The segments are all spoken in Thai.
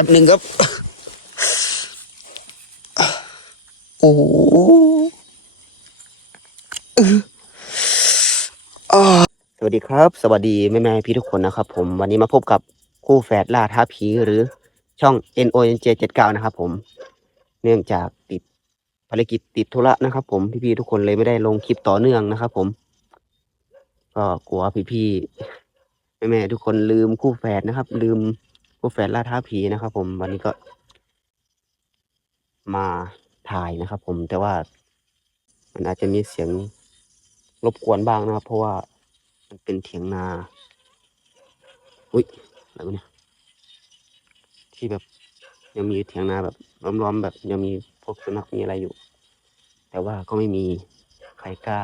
ป๊บหนึ่งครับ โอ้สวัสดีครับ สวัสดีแม่แม่พี่ทุกคนนะครับ ผมวันนี้มาพบกับคู่แฝดล่าท้าผีหรือช่อง N O N J 79นะครับผม เนื่องจากติดภารกิจติดธุระนะครับ ผมพี่ๆทุกคนเลยไม่ได้ลงคลิปต่อเนื่องนะครับ ผม ก็กลัวพี่ๆแม่ๆทุกคนลืมคู่แฝดนะครับ ลืม คู่แฝดล่าท้าผีนะครับผมวันนี้ก็ มาถ่ายนะครับผมแต่ว่า มันอาจจะมีเสียงรบกวนบ้างนะครับ เพราะว่ามันเป็นเถียงนาอุ้ยอะไรวะเนี่ยที่แบบยังมีเถียงนาแบบล้อมๆแบบยังมีพวกสุนัขมีอะไรอยู่ แต่ว่าก็ไม่มีใครกล้า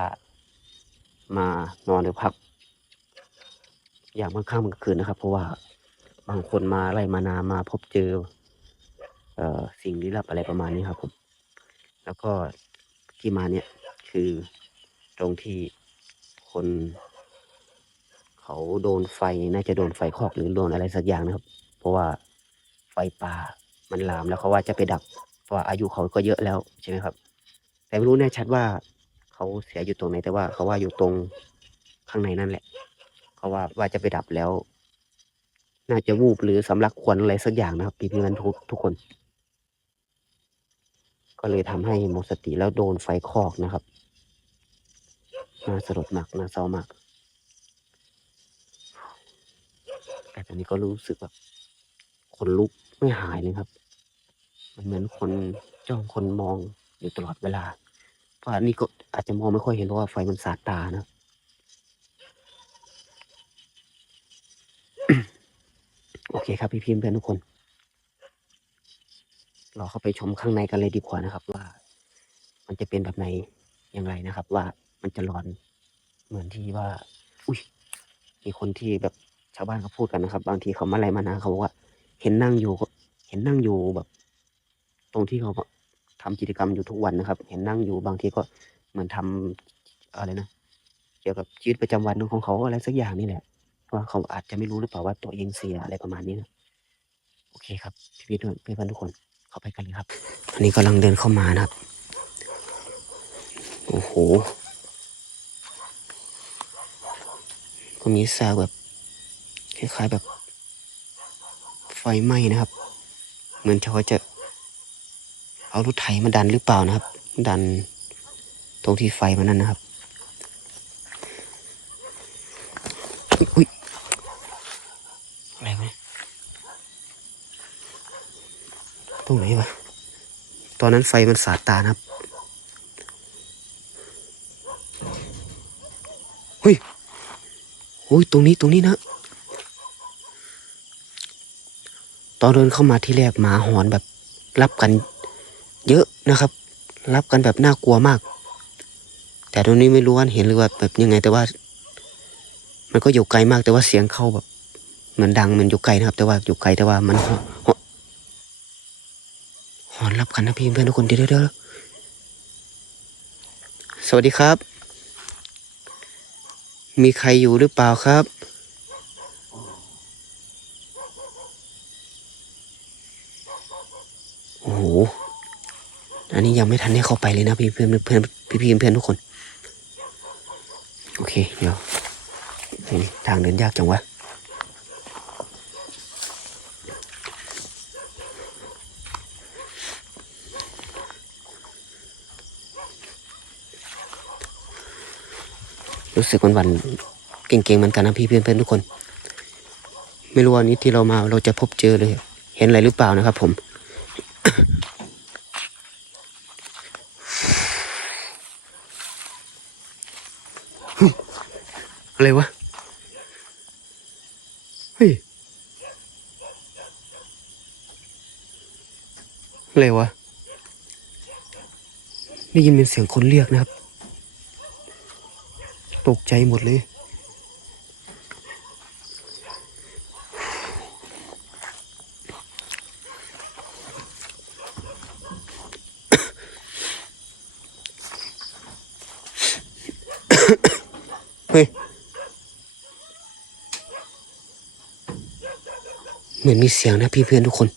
มานอนหรือพัก อย่างบางค่ำกลางคืนนะครับ เพราะว่า บางคนมาไล่มานามาพบเจอเอ่อสิ่งลี้ลับอะไรประมาณนี้ครับผม แล้วก็ที่มาเนี่ยคือตรงที่คนเขาโดนไฟน่าจะโดนไฟคอกหรือโดนอะไรสักอย่างนะครับ เพราะว่าไฟป่ามันลามแล้วเขาว่าจะไปดับเพราะว่าอายุเขาก็เยอะแล้วใช่ไหมครับ แต่ไม่รู้แน่ชัดว่าเขาเสียอยู่ตรงไหนแต่ว่าเขาว่าอยู่ตรงข้างในนั่นแหละ เขาว่าว่าจะไปดับแล้ว น่าจะวูบหรือสำลักควันอะไรสักอย่างนะครับพี่ๆมันทุกทุกคน ก็เลยทำให้หมดสติแล้วโดนไฟคอกนะครับน่าสลดมากน่าเศร้ามากแต่ตอนนี้ก็รู้สึกแบบขนลุกไม่หายเลยครับ มันเหมือนคนจ้องคนมองอยู่ตลอดเวลา เพราะอันนี้ก็อาจจะมองไม่ค่อยเห็นเพราะว่าไฟมันสาดตานะ โอเคครับพี่พิมพ์เพื่อนทุกคน เราเข้าไปชมข้างในกันเลยดีกว่านะครับ ว่า มันจะเป็นแบบไหนอย่างไรนะครับ ว่ามันจะร้อนเหมือนที่ว่า อุ้ยมีคนที่แบบชาวบ้านเขาพูดกันนะครับ บางทีเขามาอะไรมานาเขาบอกว่า เห็นนั่งอยู่ก็เห็นนั่งอยู่แบบ ตรงที่เขาทำกิจกรรมอยู่ทุกวันนะครับ เห็นนั่งอยู่บางทีก็เหมือนทำอะไรนะเกี่ยวกับชีวิตประจำวันของเขาอะไรสักอย่างนี่แหละ ว่าเขาอาจจะไม่รู้หรือเปล่าว่าตัวเองเสียอะไรประมาณนี้นะโอเคครับ พี่พี่ๆเพื่อนทุกคนเข้าไปกันเลยครับอันนี้กำลังเดินเข้ามานะครับ โอ้โห ก็มีแสงแบบคล้ายๆแบบ ไฟไหม้นะครับ เหมือนเขาจะเอารถไถมาดันหรือเปล่านะครับ ดันตรงที่ไฟมันนั่นนะครับ อุ๊ยอุ๊ยอะไรวะเนี่ย ตรงไหนวะ ตอนนั้นไฟมันสาดตานะครับ เฮ้ยโอ้ยตรงนี้ตรงนี้นะ ตอนเดินเข้ามาที่แรกหมาหอนแบบ รับกัน เยอะนะครับ รับกันแบบน่ากลัวมาก แต่ตรงนี้ไม่รู้ว่าเห็นหรือว่าแบบยังไงแต่ว่า มันก็อยู่ไกลมากแต่ว่าเสียงเข้าแบบเหมือนดังเหมันอยู่ไกลนะครับ แต่ว่าอยู่ไกลแต่ว่ามัน หอนรับกันนะพี่เพื่อนทุกคนเดี๋ยวเดี๋ยวสวัสดีครับ มีใครอยู่หรือเปล่าครับ โอ้โห อันนี้ยังไม่ทันได้เข้าไปเลยนะพี่เพื่อนเพื่อนพี่พี่เพื่อนทุกคน โอเค เดี๋ยวทางเดินยากจังวะ รู้สึกวันวันๆเก่งๆเหมือนกันนะพี่เพื่อนเพื่อนทุกคน ไม่รู้ว่านี้ที่เรามาเราจะพบเจอเลยเห็นอะไรหรือเปล่านะครับ ผมอะไรวะ เฮ้ย อะไรวะ ได้ยินเป็นเสียงคนเรียกนะครับ ตกใจหมดเลย เฮ้ย เหมือนมีเสียงนะพี่เพื่อนทุกคน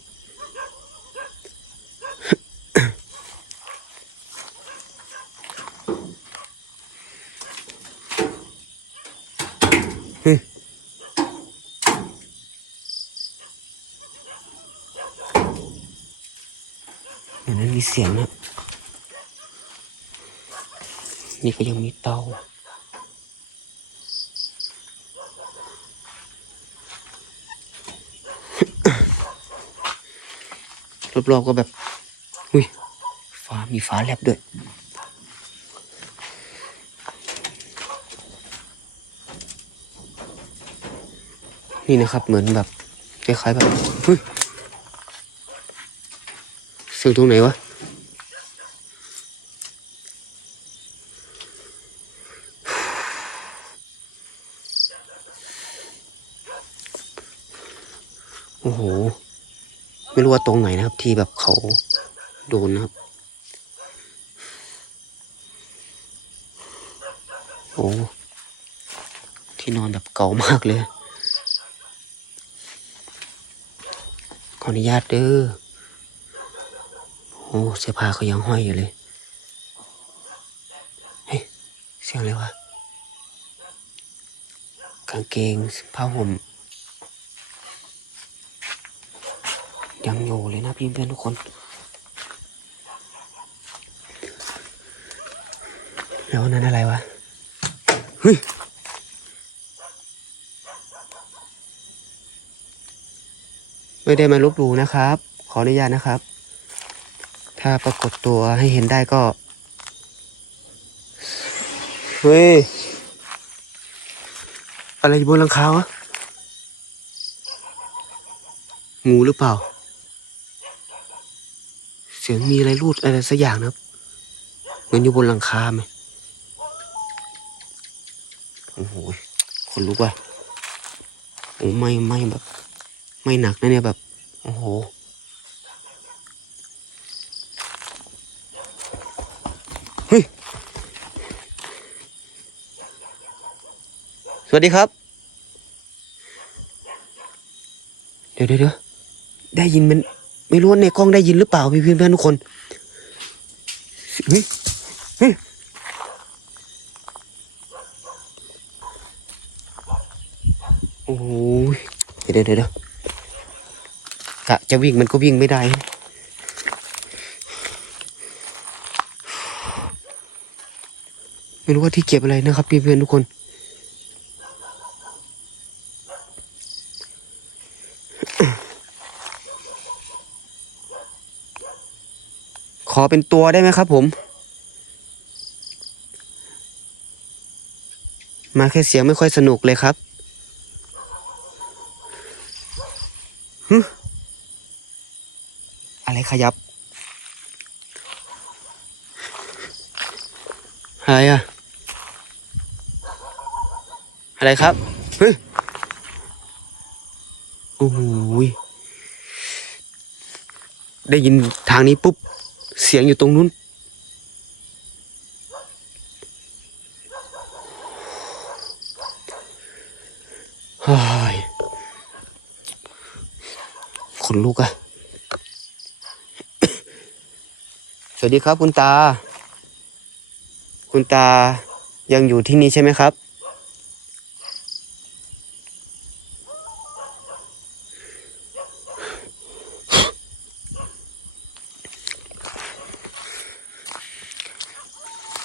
เหมือนมันมีเสียงนะนี่ก็ยังมีเตารอบๆก็แบบ อุ้ย ฟ้ามีฟ้าแลบด้วย นี่นะครับ เหมือนแบบคล้ายๆแบบเฮ้ยเสียงตรงไหนวะ โอ้โห ไม่ รู้ว่าตรงไหนนะครับ ที่แบบเขาโดนนะครับ โอ้ที่นอนแบบเก่ามากเลย ขออนุญาตเด้อ โอ้เสื้อผ้าเขายังห้อยอยู่เลย เฮ้ย เสียงอะไรวะกางเกงผ้าห่ม ยังอยู่ เพี่เพื่อนทุกคนแล้วนั้นอะไรวะ เฮ้ย ไม่ได้มาลบหลู่นะครับ ขออนุญาตนะครับ ถ้าปรากฏตัวให้เห็นได้ก็ เฮ้ย อะไรอยู่บนหลังคาวะงูหรือเปล่า สียงมีอะไรรูดอะไรสักอย่างนะครับ เหมือนอยู่บนหลังคาไหมโอ้โหคนลุกว่ะโอ้ไม่ไม่แบบ ไม่หนักนะเนี่ยแบบ โอ้โหเฮ้ยสวัสดีครับ เดี๋ยวเดี๋ยวเดี๋ยวได้ยินมัน ไม่รู้ว่าในกล้องได้ยินหรือเปล่าพี่เพื่อนๆทุกคนเฮ้ยเฮ้ยโอ้ยเดี๋ยวเดี๋ยวเดี๋ยวกะจะวิ่งมันก็วิ่งไม่ได้นะไม่รู้ว่าที่เก็บอะไรนะครับพี่เพื่อนๆทุกคน ขอเป็นตัวได้ไหมครับ ผม มาแค่เสียงไม่ค่อยสนุกเลยครับฮึอะไรขยับ อะไรอะอะไรครับเฮ้ยโอ้โหได้ยินทางนี้ปุ๊บ เสียงอยู่ตรงนู้นฮ้ยขนลุกอะสวัสดีครับคุณตา คุณตายังอยู่ที่นี่ใช่ไหมครับ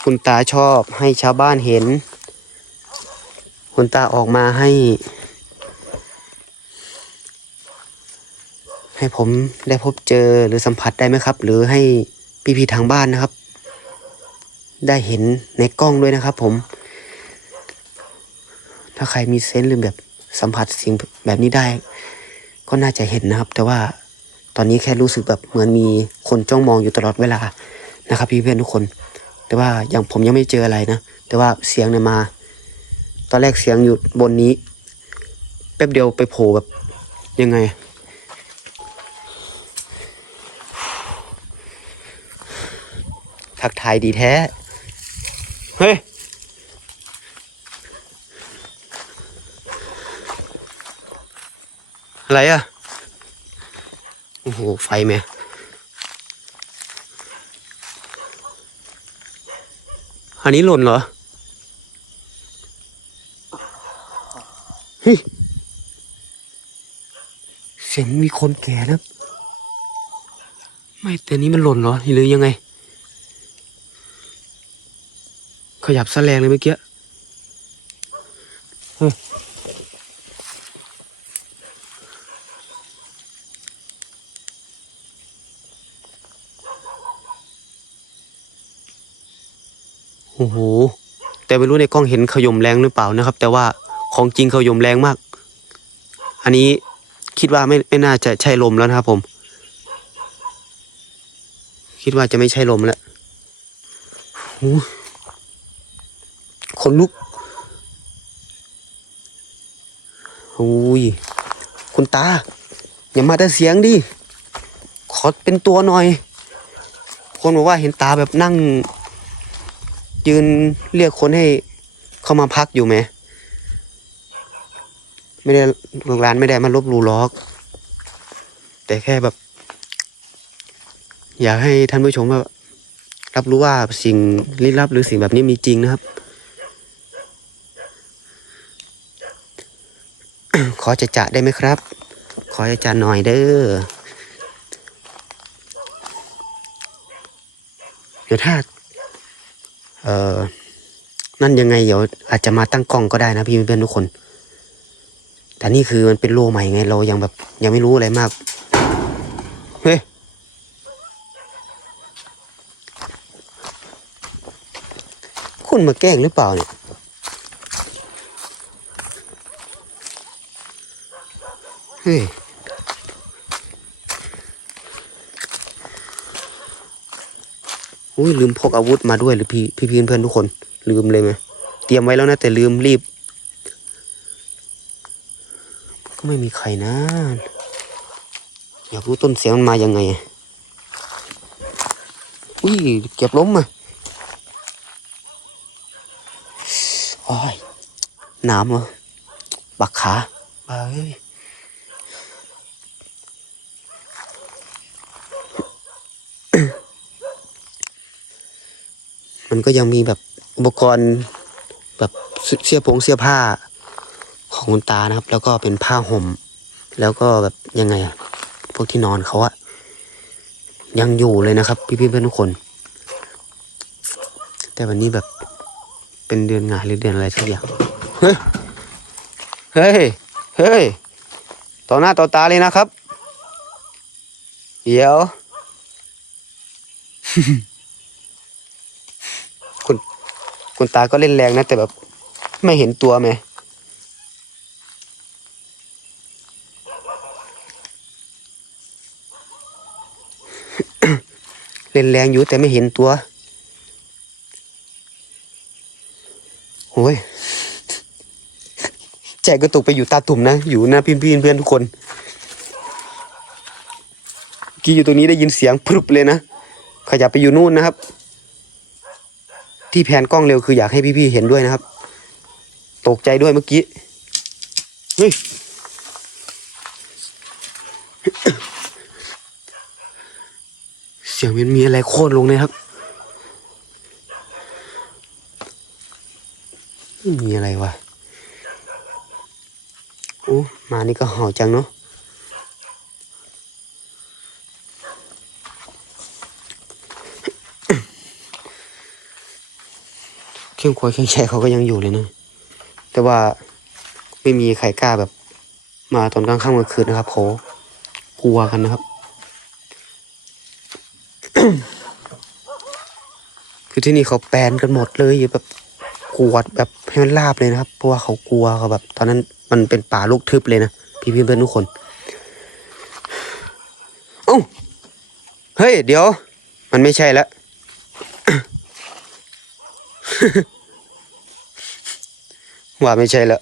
คุณตาชอบให้ชาวบ้านเห็น คุณตาออกมาให้ ให้ผมได้พบเจอหรือสัมผัสได้ไหมครับ หรือให้พี่ๆทางบ้านนะครับ ได้เห็นในกล้องด้วยนะครับ ผม ถ้าใครมีเซนส์หรือแบบสัมผัสสิ่งแบบนี้ได้ ก็น่าจะเห็นนะครับ แต่ว่าตอนนี้แค่รู้สึกแบบเหมือนมีคนจ้องมองอยู่ตลอดเวลานะครับ พี่เพื่อนทุกคน แต่ว่าอย่างผมยังไม่เจออะไรนะ แต่ว่าเสียงเนี่ยมา ตอนแรกเสียงอยู่บนนี้ แป๊บเดียวไปโผล่แบบยังไง ทักทายดีแท้ เฮ้ยอะไรอะ โอ้โห ไฟแม่ อันนี้หล่นเหรอเฮ้ยเสียงมีคนแก่นะไม่แต่นี้มันหล่นเหรอหรือยังไง ขยับสะแลงเลยเมื่อกี้ โอ้โห แต่ไม่รู้ในกล้องเห็นขยมแรงหรือเปล่านะครับ แต่ว่าของจริงขยมแรงมาก อันนี้คิดว่าไม่ไม่น่าจะใช่ลมแล้วนะครับผม คิดว่าจะไม่ใช่ลมแล้วโอ้ขนลุกโอ้ยคุณตา อย่ามาแต่เสียงดิ ขอเป็นตัวหน่อย คนบอกว่าเห็นตาแบบนั่ง ยืนเรียกคนให้เข้ามาพักอยู่ไหม ไม่ได้โรงร้านไม่ได้มาลบลูล็อก แต่แค่แบบ อยากให้ท่านผู้ชมแบบรับรู้ว่าสิ่งลี้ลับหรือสิ่งแบบนี้มีจริงนะครับ ขอจะจะได้ไหมครับ ขอจะจะหน่อยเด้อเดี๋ยวถ้า เออนั่นยังไงเดี๋ยวอาจจะมาตั้งกล้องก็ได้นะพี่เพื่อนทุกคน แต่นี่คือมันเป็นโลใหม่ไงเรายังแบบ ยังไม่รู้อะไรมาก เฮ้ยคุณมาแกล้งหรือเปล่าเนี่ยเฮ้ย อุ้ยลืมพกอาวุธมาด้วยหรือพี่พี่พี่เพื่อนทุกคน ลืมเลยไหมเตรียมไว้แล้วนะแต่ลืมรีบ ก็ไม่มีใครนะ อยากรู้ต้นเสียงมันมายังไง อุ้ยเก็บล้มอะโอ้ยน้ำอะบักขาบ้าเอ้ย มันก็ยังมีแบบอุปกรณ์แบบเสื้อผงเสื้อผ้าของคุณตานะครับ แล้วก็เป็นผ้าห่ม แล้วก็แบบยังไงอะพวกที่นอนเขาอะยังอยู่เลยนะครับ พี่ๆเพื่อนทุกคน แต่วันนี้แบบเป็นเดือนงานหรือเดือนอะไรสักอย่างเฮ้ยเฮ้ยเฮ้ยต่อหน้าต่อตาเลยนะครับ เดี๋ยว คุณ คุณตาก็เล่นแรงนะ แต่แบบไม่เห็นตัวไหมเล่นแรงอยู่แต่ไม่เห็นตัวโอ้ยใจก็ตกไปอยู่ตาตุ่มนะ อยู่หน้าพี่เพื่อนทุกคน กี้อยู่ตรงนี้ได้ยินเสียงพรึบเลยนะ ขยับไปอยู่นู่นนะครับ ที่แผนกล้องเร็วคืออยากให้พี่ๆเห็นด้วยนะครับ ตกใจด้วยเมื่อกี้เฮ้ยเสียงมันมีอะไรโค่นลงเลยครับม่มีอะไรวะโอ้มานี่ก็เห่าจังเนาะ รื่องครัวเครื่องใช้เขาก็ยังอยู่เลยนะ แต่ว่าไม่มีใครกล้าแบบ มาตอนกลางค่ำกลางคืนนะครับเขากลัวกันนะครับ คือที่นี่เขาแปลนกันหมดเลยแบบกวดแบบให้มันราบเลยนะครับ เพราะว่าเขากลัวเขาแบบ ตอนนั้นมันเป็นป่าลูกทึบเลยนะพี่พี่เพื่อนทุกคนเอ้เฮ้ย เดี๋ยว มันไม่ใช่แล้ว ว่าไม่ใช่ล้ว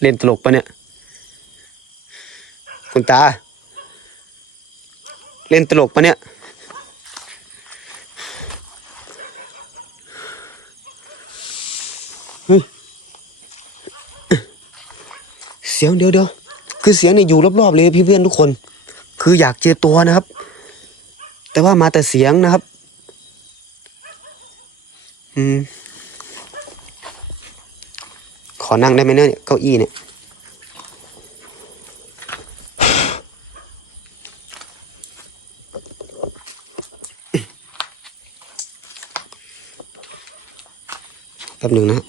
เล่นตลกปะเนี่ย คุณตา เล่นตลกปะเนี่ยเฮ้ยเสียงเดี๋ยวเดี๋ยวคือเสียงเนี่ยอยู่รอบๆเลยพี่เพื่อนทุกคน คืออยากเจอตัวนะครับ แต่ว่ามาแต่เสียงนะครับ อืม ขอนั่งได้ไหมเนี่ยเก้าอี้เนี่ยแป๊บหนึ่งนะ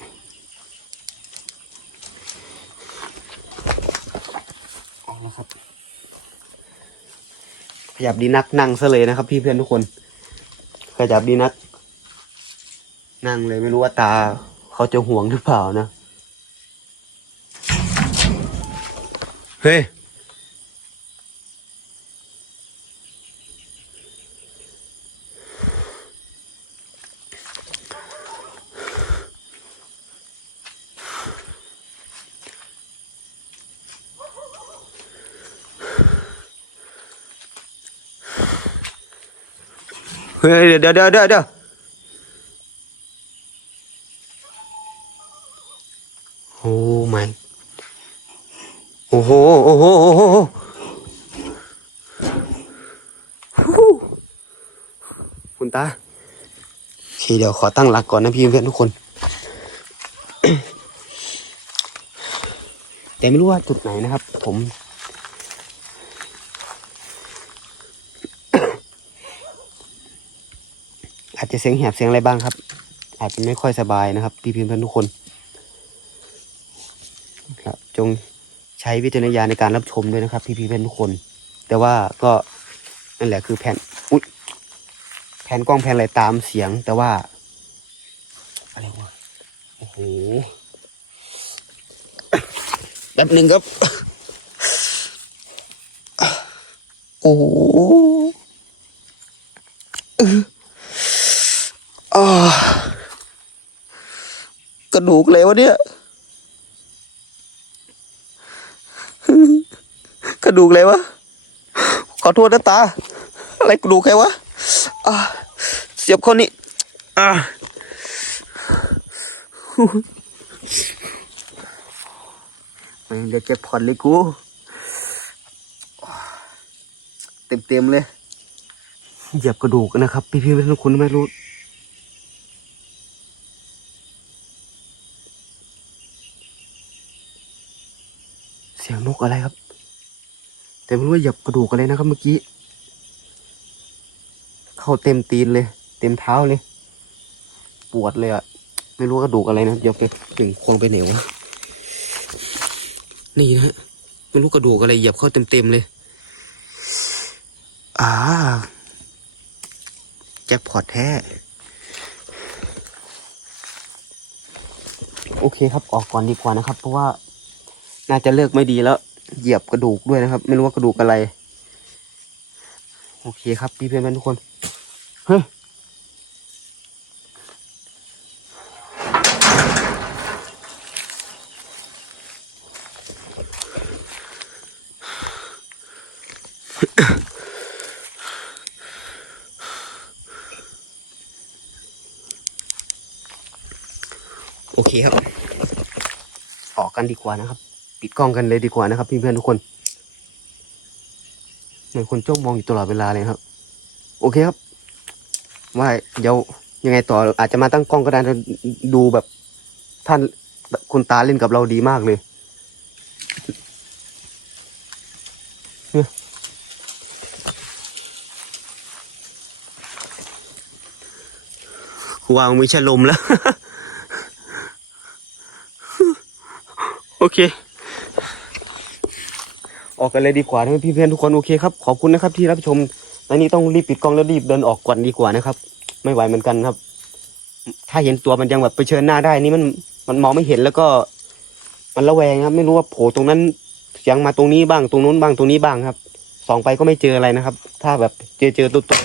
ยับดีนักนั่งซะเลยนะครับ พี่เพื่อนทุกคน ขยับดีนัก นั่งเลยไม่รู้ว่าตาเขาจะห่วงหรือเปล่านะ เฮ้ย เฮ้ยเดี๋ยวเดี๋ยวเดี๋ยวเดี๋ยวโอ้ไม่โอ้โหโอ้โหโอ้โหคุณตาโอเคเดี๋ยวขอตั้งหลักก่อนนะพี่เพื่อนทุกคน แต่ไม่รู้ว่าจุดไหนนะครับ ผม อาจจะเสียงแหบเสียงอะไรบ้างครับ อาจจะไม่ค่อยสบายนะครับ พี่พิมพ์เพื่อนทุกคนครับจงใช้วิจารณญาณในการรับชมด้วยนะครับ พี่พิมพ์เพื่อนทุกคน แต่ว่าก็นั่นแหละคือแผ่นอุ๊ยแผ่นกล้องแผ่นอะไรตามเสียง แต่ว่าอะไรวะโอ้โหแป๊บหนึ่งครับ โอ้โหอ่ กระดูกเลยวะเนี่ย กระดูกเลยวะ ขอโทษนะตา อะไรกระดูกใครวะเสียบคนนี้อ่าไม่งเดี๋ยวเจ็บผ่อนเลยกู เต็มเต็มๆเลย เหยียบกระดูกนะครับ พี่พี่ๆทุกคนไม่รู้ เสียงนก อะไรครับ แต่ไม่รู้ว่าเหยียบกระดูกอะไรนะครับ เมื่อกี้ เข้าเต็มตีนเลย เต็มเท้าเลย ปวดเลยอะไม่รู้กระดูกอะไรนะเดี๋ยวไปถึงควงไปเหนียวะนี่นะไม่รู้กระดูกอะไรเหยียบเข้าเต็มเต็มๆเลย อ่าแจ็คพอตแท้ โอเคครับออกก่อนดีกว่านะครับ เพราะว่าน่าจะเลิกไม่ดีแล้ว เหยียบกระดูกด้วยนะครับ ไม่รู้ว่ากระดูกอะไร โอเคครับ พี่เพื่อนๆทุกคนเฮ้ยโอเคครับ ออกกันดีกว่านะครับ ปิดกล้องกันเลยดีกว่านะครับพี่เพื่อนทุกคนเหมือนคนจ้องมองอยู่ตลอดเวลาเลยครับ โอเคครับ ว่าเดี๋ยวยังไงต่ออาจจะมาตั้งกล้องก็ได้ดูแบบท่านคุณตาเล่นกับเราดีมากเลยวางมีชะลมแล้ว โอเค อกกันเลยดีกว่านะพี่เพื่อนทุกคนโอเคครับขอบคุณนะครับที่รับชมตอนนี้ต้องรีบปิดกล้องแล้วรีบเดินออกก่อนดีกว่านะครับ ไม่ไหวเหมือนกันครับ ถ้าเห็นตัวมันยังแบบไปเชิญหน้าได้นี่มันมันมองไม่เห็นแล้วก็ มันระแวงครับ ไม่รู้ว่าโผล่ตรงนั้นยังมาตรงนี้บ้างตรงนู้นบ้างตรงนี้บ้างครับส่องไปก็ไม่เจออะไรนะครับ ถ้าแบบเจอเจอตัวตัว